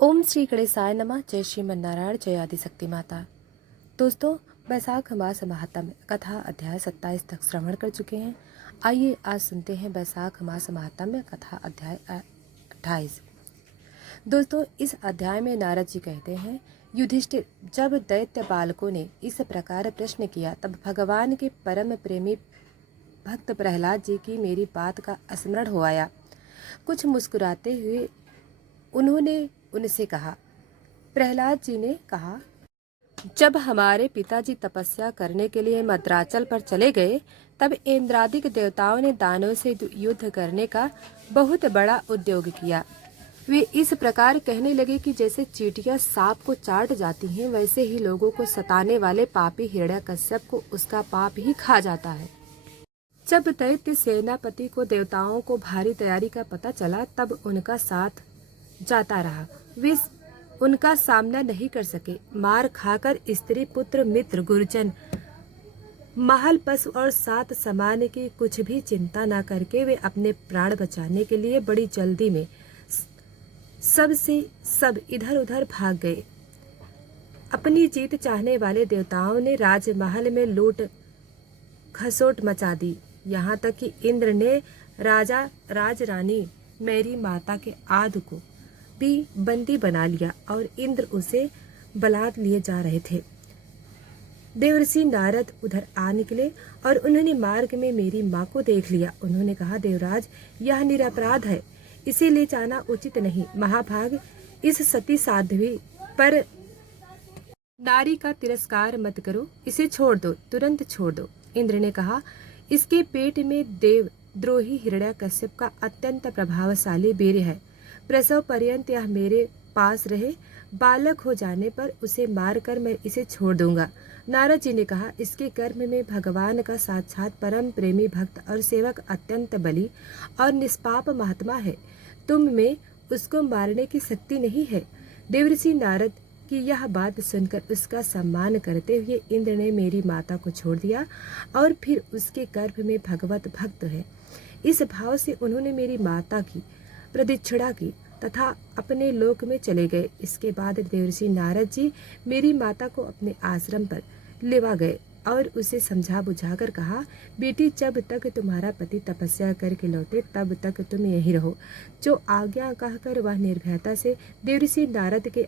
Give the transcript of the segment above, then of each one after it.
ओम श्री गणेशाय नमः। जय श्रीमन्नारायण, जय आदिशक्ति माता। दोस्तों, बैसाख मास महात्म्य कथा अध्याय 27 तक श्रवण कर चुके हैं। आइए आज सुनते हैं बैसाख मास महात्म्य कथा अध्याय 28। दोस्तों, इस अध्याय में नारद जी कहते हैं, युधिष्ठिर, जब दैत्य बालकों ने इस प्रकार प्रश्न किया तब भगवान के परम प्रेमी भक्त प्रहलाद जी की मेरी बात का स्मरण हो आया। कुछ मुस्कुराते हुए उन्होंने उनसे कहा। प्रहलाद जी ने कहा, जब हमारे पिताजी तपस्या करने के लिए मद्राचल पर चले गए तब इंद्रादिक देवताओं ने दानवों से युद्ध करने का बहुत बड़ा उद्योग किया। वे इस प्रकार कहने लगे कि जैसे चींटियां सांप को चाट जाती हैं, वैसे ही लोगों को सताने वाले पापी हिरण्यकश्यप को उसका पाप ही खा जाता है। जब दैत्य सेनापति को देवताओं को भारी तैयारी का पता चला तब उनका साथ जाता रहा। वे उनका सामना नहीं कर सके। मार खाकर स्त्री पुत्र मित्र गुरुजन महल पशु और सात समान की कुछ भी चिंता न करके वे अपने प्राण बचाने के लिए बड़ी जल्दी में सब इधर उधर भाग गए। अपनी जीत चाहने वाले देवताओं ने राजमहल में लूट खसोट मचा दी। यहाँ तक कि इंद्र ने राजरानी मेरी माता के आद को भी बंदी बना लिया और इंद्र उसे बलात् लिए जा रहे थे। देवर्षि नारद उधर आ निकले और उन्होंने मार्ग में मेरी माँ को देख लिया। उन्होंने कहा, देवराज, यह निरपराध है, इसे ले जाना उचित नहीं। महाभाग, इस सती साध्वी पर नारी का तिरस्कार मत करो, इसे छोड़ दो, तुरंत छोड़ दो। इंद्र ने कहा, इसके पेट में देव द्रोही हिरण्यकश्यप का अत्यंत प्रभावशाली वीर्य है। प्रसव पर्यंत यह मेरे पास रहे, बालक हो जाने पर उसे मारकर मैं इसे छोड़ दूंगा। नारद जी ने कहा, इसके गर्भ में भगवान का साक्षात परम प्रेमी भक्त और सेवक अत्यंत बली और निष्पाप महात्मा है। तुम में उसको मारने की शक्ति नहीं है। देवर्षि नारद की यह बात सुनकर उसका सम्मान करते हुए इंद्र ने मेरी माता को छोड़ दिया और फिर उसके गर्भ में भगवत भक्त है। इस भाव से उन्होंने मेरी माता की प्रदक्षिणा की तथा अपने लोक में चले गए। इसके बाद देवर्षि नारद जी मेरी माता को अपने आश्रम पर लेवा गए और उसे समझा बुझाकर कहा, बेटी, जब तक तुम्हारा पति तपस्या करके लौटे तब तक तुम यहीं रहो। जो आज्ञा कहकर वह निर्भयता से देवर्षि नारद के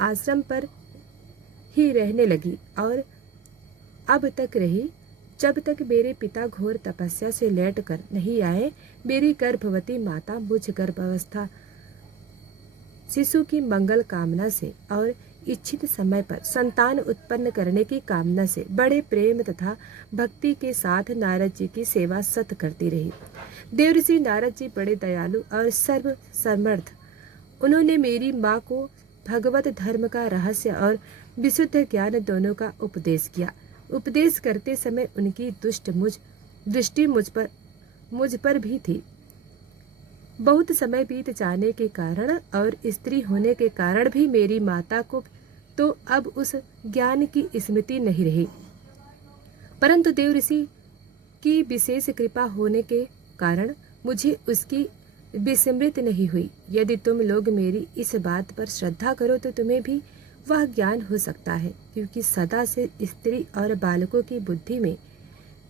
आश्रम पर ही रहने लगी और अब तक रही, जब तक मेरे पिता घोर तपस्या से लौट कर नहीं आए। मेरी गर्भवती माता मुझ गर्भावस्था शिशु की मंगल कामना से और इच्छित समय पर संतान उत्पन्न करने की कामना से बड़े प्रेम तथा भक्ति के साथ नारद जी की सेवा सत करती रही। देवर्षि नारद जी बड़े दयालु और सर्व समर्थ। उन्होंने मेरी माँ को भगवत धर्म का रहस्य और विशुद्ध ज्ञान दोनों का उपदेश किया। उपदेश करते समय उनकी दृष्टि मुझ पर भी थी। बहुत समय बीत जाने के कारण और स्त्री होने के कारण भी मेरी माता को तो अब उस ज्ञान की स्मृति नहीं रही, परंतु देवर्षि की विशेष कृपा होने के कारण मुझे उसकी विस्मृति नहीं हुई। यदि तुम लोग मेरी इस बात पर श्रद्धा करो तो तुम्हें भी वह ज्ञान हो सकता है, क्योंकि सदा से स्त्री और बालकों की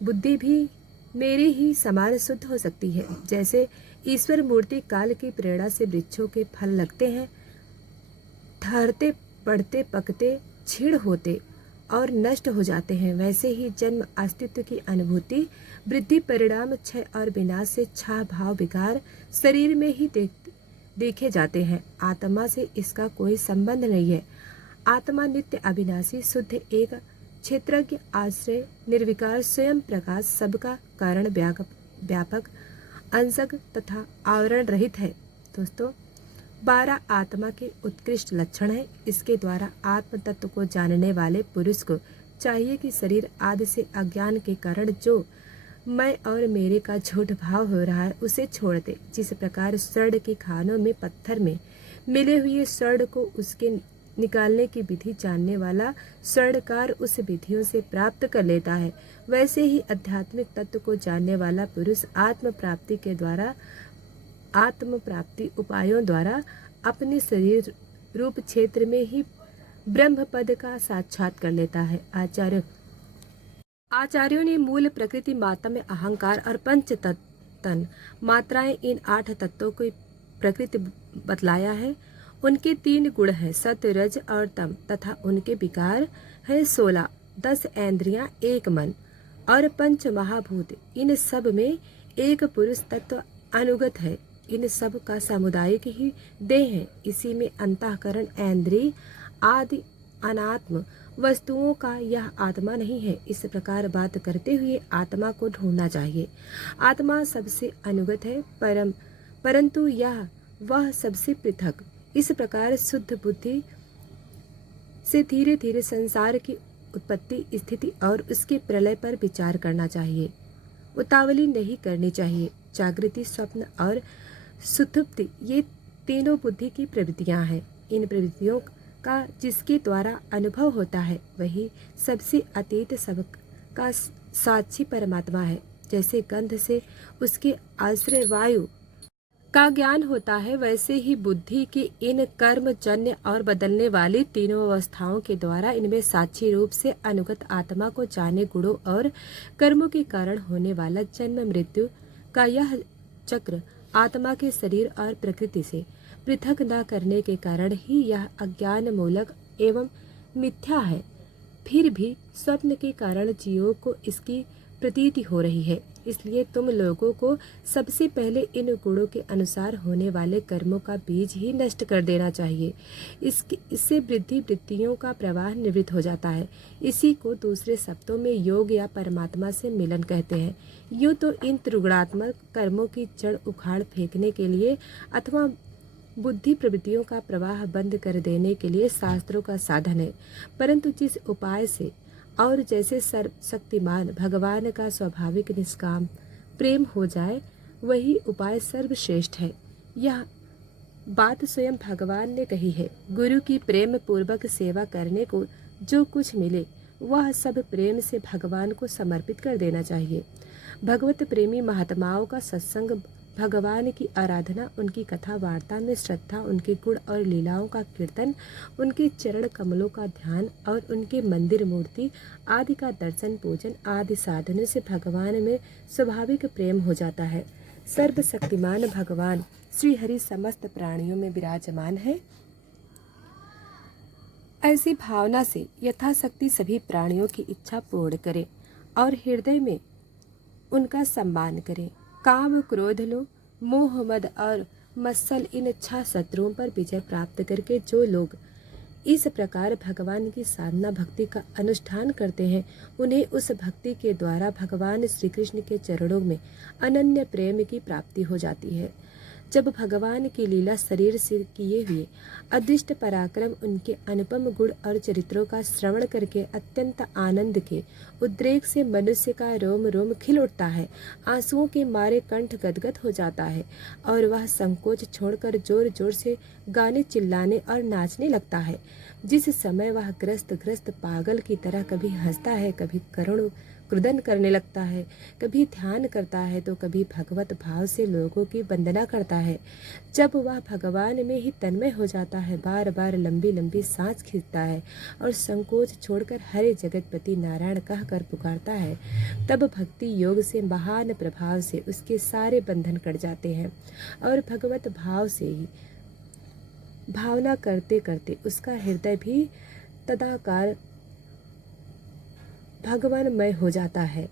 बुद्धि भी मेरी ही समान शुद्ध हो सकती है। जैसे ईश्वर मूर्ति काल की प्रेरणा से वृक्षों के फल लगते हैं, ठहरते, बढ़ते, पकते, क्षीण होते और नष्ट हो जाते हैं, वैसे ही जन्म अस्तित्व की अनुभूति, वृद्धि, परिणाम, क्षय और विनाश से छह भाव विकार शरीर में ही देखे जाते हैं। आत्मा से इसका कोई संबंध नहीं है। आत्मा नित्य अविनाशी, शुद्ध, एक क्षेत्रज्ञ, आश्रय, निर्विकार, स्वयं प्रकाश, सबका कारण, व्यापक, अंशक तथा आवरण रहित है। दोस्तों, 12 आत्मा के उत्कृष्ट लक्षण है। इसके द्वारा आत्म तत्व को जानने वाले पुरुष को चाहिए कि शरीर आदि से अज्ञान के कारण जो मैं और मेरे का झूठ भाव हो रहा है उसे छोड़ दे। जिस प्रकार स्वर्ण की खानों में पत्थर में मिले हुए स्वर्ण को उसके निकालने की विधि जानने वाला स्वर्णकार उस विधियों से प्राप्त कर लेता है, वैसे ही आध्यात्मिक तत्व को जानने वाला पुरुष आत्म प्राप्ति उपायों द्वारा अपने शरीर रूप क्षेत्र में ही ब्रह्म पद का साक्षात कर लेता है। आचार्यों ने मूल प्रकृति माता में अहंकार और पंच तन मात्राएं, इन 8 तत्वों की प्रकृति बतलाया है। उनके 3 गुण हैं, सत्व, रज और तम, तथा उनके विकार है 16, 10 इंद्रियां, 1 मन और 5 महाभूत। इन सब में एक पुरुष तत्व अनुगत है। इन सब का सामुदायिक ही देह है। इसी में अंतःकरण, इंद्रिय आदि अनात्म वस्तुओं का यह आत्मा नहीं है। इस प्रकार बात करते हुए आत्मा को ढूंढना चाहिए। आत्मा सबसे अनुगत है, परंतु वह सबसे पृथक। इस प्रकार शुद्ध बुद्धि से धीरे धीरे संसार की उत्पत्ति, स्थिति और उसके प्रलय पर विचार करना चाहिए। उतावली नहीं करनी चाहिए। जागृति, स्वप्न और सुषुप्ति ये तीनों बुद्धि की प्रवृत्तियां हैं। इन प्रवृत्तियों का जिसके द्वारा अनुभव होता है वही सबसे अतीत सबका साक्षी परमात्मा है। जैसे गंध से उसके आश्रय वायु का ज्ञान होता है, वैसे ही बुद्धि की इन कर्मजन्य और बदलने वाली तीनों अवस्थाओं के द्वारा इनमें साक्षी रूप से अनुगत आत्मा को जाने गुणों और कर्मों के कारण होने वाला जन्म मृत्यु का यह चक्र आत्मा के शरीर और प्रकृति से पृथक न करने के कारण ही यह अज्ञान मूलक एवं मिथ्या है। फिर भी स्वप्न के कारण जीवों को इसकी प्रतीति हो रही है। इसलिए तुम लोगों को सबसे पहले इन गुणों के अनुसार होने वाले कर्मों का बीज ही नष्ट कर देना चाहिए। इससे वृत्तियों का प्रवाह निवृत्त हो जाता है। इसी को दूसरे शब्दों में योग या परमात्मा से मिलन कहते हैं। यूँ तो इन त्रिगुणात्मक कर्मों की जड़ उखाड़ फेंकने के लिए अथवा बुद्धि प्रवृत्तियों का प्रवाह बंद कर देने के लिए शास्त्रों का साधन है, परंतु जिस उपाय से और जैसे सर्वशक्तिमान भगवान का स्वाभाविक निष्काम प्रेम हो जाए वही उपाय सर्वश्रेष्ठ है। यह बात स्वयं भगवान ने कही है। गुरु की प्रेम पूर्वक सेवा करने को जो कुछ मिले वह सब प्रेम से भगवान को समर्पित कर देना चाहिए। भगवत प्रेमी महात्माओं का सत्संग, भगवान की आराधना, उनकी कथा वार्ता में श्रद्धा, उनके गुण और लीलाओं का कीर्तन, उनके चरण कमलों का ध्यान और उनके मंदिर मूर्ति आदि का दर्शन पूजन आदि साधनों से भगवान में स्वाभाविक प्रेम हो जाता है। सर्वशक्तिमान भगवान श्री हरि समस्त प्राणियों में विराजमान है। ऐसी भावना से यथाशक्ति सभी प्राणियों की इच्छा पूर्ण करें और हृदय में उनका सम्मान करें। काम, क्रोध, लोभ, मोह, मद और मत्सर इन 6 शत्रुओं पर विजय प्राप्त करके जो लोग इस प्रकार भगवान की साधना भक्ति का अनुष्ठान करते हैं उन्हें उस भक्ति के द्वारा भगवान श्री कृष्ण के चरणों में अनन्य प्रेम की प्राप्ति हो जाती है। जब भगवान की लीला शरीर से किए हुए अदृष्ट पराक्रम, उनके अनुपम गुण और चरित्रों का श्रवण करके अत्यंत आनंद के उद्रेक से मनुष्य का रोम रोम खिल उठता है, आंसुओं के मारे कंठ गदगद हो जाता है और वह संकोच छोड़कर जोर जोर से गाने, चिल्लाने और नाचने लगता है। जिस समय वह ग्रस्त पागल की तरह कभी हंसता है, कभी करुण क्रुदन करने लगता है, कभी ध्यान करता है तो कभी भगवत भाव से लोगों की वंदना करता है। जब वह भगवान में ही तन्मय हो जाता है, बार बार लंबी लंबी सांस खींचता है और संकोच छोड़कर हरे जगतपति नारायण कहकर पुकारता है, तब भक्ति योग से महान प्रभाव से उसके सारे बंधन कट जाते हैं और भगवत भाव से ही भावना करते करते उसका हृदय भी तदाकार भगवानमय हो जाता है।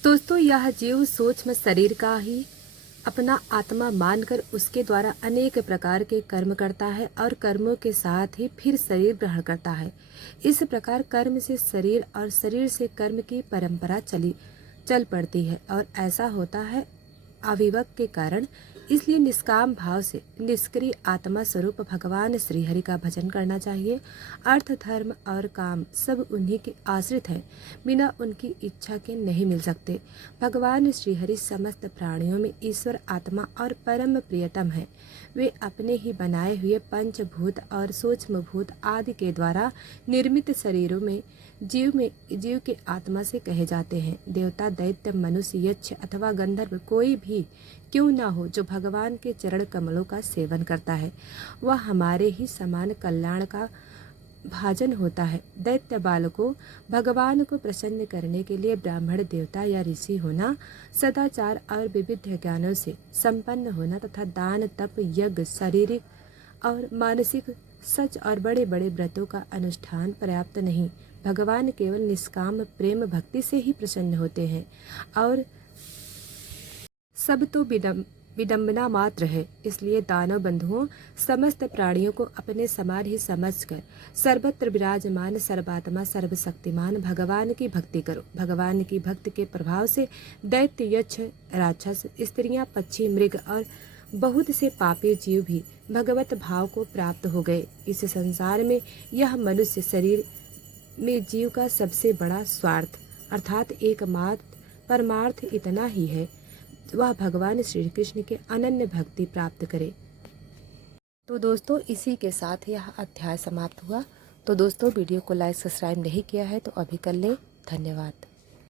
दोस्तों, यह जीव सूक्ष्म शरीर का ही अपना आत्मा मानकर उसके द्वारा अनेक प्रकार के कर्म करता है और कर्मों के साथ ही फिर शरीर ग्रहण करता है। इस प्रकार कर्म से शरीर और शरीर से कर्म की परंपरा चल पड़ती है और ऐसा होता है अविवेक के कारण। इसलिए निष्काम भाव से निष्क्रिय आत्मा स्वरूप भगवान श्रीहरि का भजन करना चाहिए। अर्थ, धर्म और काम सब उन्हीं के आश्रित हैं, बिना उनकी इच्छा के नहीं मिल सकते। भगवान श्रीहरि समस्त प्राणियों में ईश्वर आत्मा और परम प्रियतम है। वे अपने ही बनाए हुए पंचभूत और सूक्ष्म भूत आदि के द्वारा निर्मित शरीरों में जीव के आत्मा से कहे जाते हैं। देवता, दैत्य, मनुष्य, यक्ष अथवा गंधर्व कोई भी क्यों ना हो जो भगवान के चरण कमलों का सेवन करता है, वह हमारे ही समान कल्याण का भाजन होता है। दैत्य बालकों, भगवान को प्रसन्न करने के लिए ब्राह्मण, देवता या ऋषि होना, सदाचार और विविध ज्ञानों से संपन्न होना तथा दान, तप, यज्ञ, शारीरिक और मानसिक सच और बड़े बड़े व्रतों का अनुष्ठान पर्याप्त नहीं। भगवान केवल निष्काम प्रेम भक्ति से ही प्रसन्न होते हैं और सब तो विडंबना मात्र है। इसलिए दानव बंधुओं, समस्त प्राणियों को अपने समान ही समझकर सर्वत्र विराजमान सर्वात्मा सर्वशक्तिमान भगवान की भक्ति करो। भगवान की भक्ति के प्रभाव से दैत्य, यक्ष, राक्षस, स्त्रियां, पक्षी, मृग और बहुत से पापी जीव भी भगवत भाव को प्राप्त हो गए। इस संसार में यह मनुष्य शरीर में जीव का सबसे बड़ा स्वार्थ अर्थात एकमात्र परमार्थ इतना ही है, वह भगवान श्री कृष्ण के अनन्य भक्ति प्राप्त करे। तो दोस्तों, इसी के साथ यह अध्याय समाप्त हुआ। तो दोस्तों, वीडियो को लाइक सब्सक्राइब नहीं किया है तो अभी कर लें। धन्यवाद।